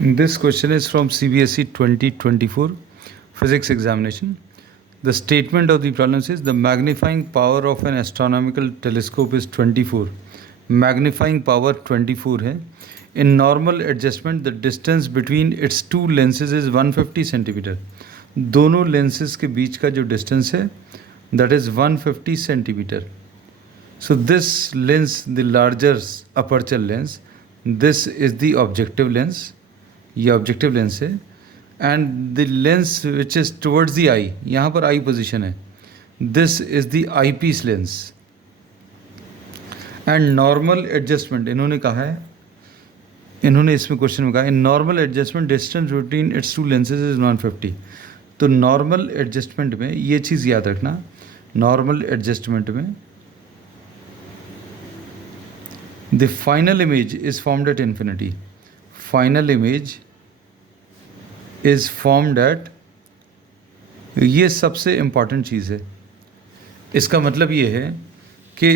This question is from CBSE 2024 physics examination. The statement of the problem says the magnifying power of an astronomical telescope is 24. Magnifying power 24 है. In normal adjustment, the distance between its two lenses is 150 centimeter. दोनों lenses के बीच का जो distance है, that is 150 centimeter. So this lens, the larger aperture lens, this is the objective lens. ये objective lens है and the lens which is towards the eye, यहाँ पर eye position है, this is the eye piece lens. And normal adjustment इन्होंने कहा है, इन्होंने इसमें क्वेश्चन में कहा in normal adjustment distance between its two lenses is 150. तो नॉर्मल एडजस्टमेंट में ये चीज़ याद रखना, नॉर्मल एडजस्टमेंट में the final image is formed at infinity. Final image is formed eight, ये सबसे इम्पॉर्टेंट चीज़ है. इसका मतलब ये है कि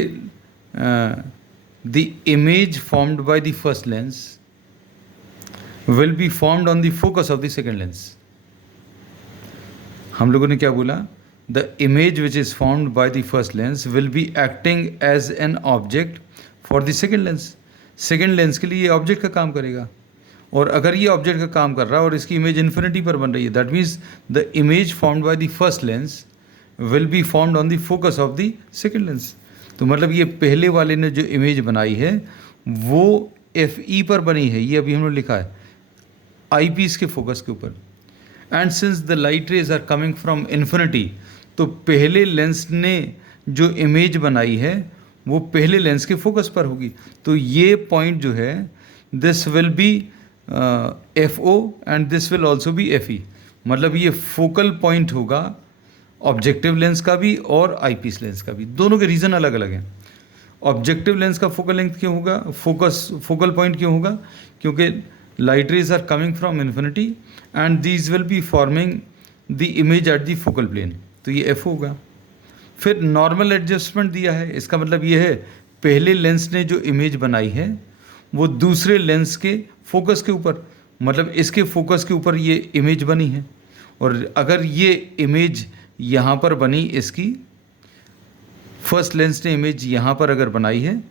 the image formed by the first lens will be formed on the focus of the second lens. हम लोगों ने क्या बोला, the image which is formed by the first lens will be acting as an object for the second lens. Second lens के लिए ये object का काम करेगा, और अगर ये ऑब्जेक्ट का काम कर रहा है और इसकी इमेज इन्फिनिटी पर बन रही है, that means the image formed by the first lens will be formed on the focus of the second lens. तो मतलब ये पहले वाले ने जो इमेज बनाई है वो एफ ई पर बनी है, ये अभी हमने लिखा है आई पीस के फोकस के ऊपर. And since the light rays are coming from infinity, तो पहले लेंस ने जो इमेज बनाई है वो पहले लेंस के फोकस पर होगी. तो ये पॉइंट जो है, this will be F O and this will also be F E. मतलब ये फोकल पॉइंट होगा ऑब्जेक्टिव लेंस का भी और आई पीस लेंस का भी. दोनों के रीज़न अलग अलग हैं. ऑब्जेक्टिव लेंस का फोकल लेंथ क्यों होगा, फोकल पॉइंट क्यों होगा, क्योंकि light rays are coming from infinity and these will be forming the image at the focal plane. तो ये एफ होगा. फिर नॉर्मल एडजस्टमेंट दिया है, इसका मतलब ये है पहले लेंस ने जो इमेज बनाई है वो दूसरे लेंस के फोकस के ऊपर, मतलब इसके फोकस के ऊपर ये इमेज बनी है. और अगर ये इमेज यहाँ पर बनी, इसकी फर्स्ट लेंस ने इमेज यहाँ पर अगर बनाई है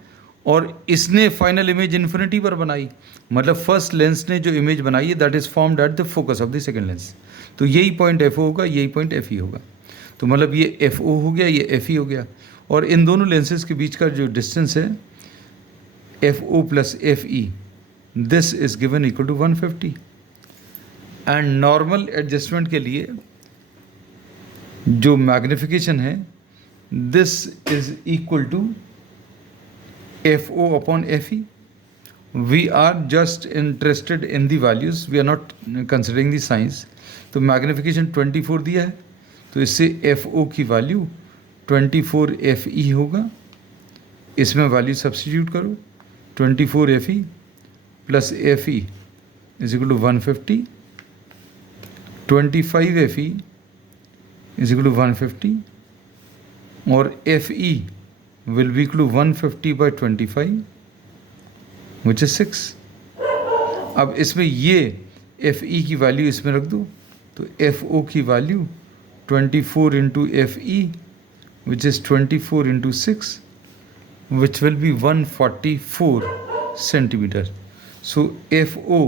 और इसने फाइनल इमेज इन्फिनिटी पर बनाई, मतलब फर्स्ट लेंस ने जो इमेज बनाई है that is formed at the focus of the second lens. तो यही पॉइंट एफ ओ होगा, यही पॉइंट एफ ई होगा. तो मतलब ये एफ ओ हो गया, ये एफ ई हो गया. और इन दोनों लेंसेज के बीच का जो डिस्टेंस है F O plus F E, this is given equal to 150. And normal adjustment के लिए जो मैग्निफिकेशन है, this is equal to F O upon F E. We are just interested in the values, we are not considering the science. तो magnification 24 दिया है, तो इससे F O की वैल्यू 24 एफ ई होगा. इसमें वैल्यू सब्स्टिट्यूट करो, 24 F E plus F E is equal to 150, 25 F E is equal to 150, और F E will be equal to 150 by 25 which is 6. अब इसमें ये एफ ई की वैल्यू इसमें रख दो, तो एफ ओ की value 24 into F E which is 24 into 6 which will be 144 centimeter. So FO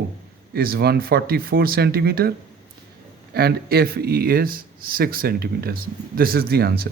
is 144 centimeter and FE is 6 centimeters. This is the answer.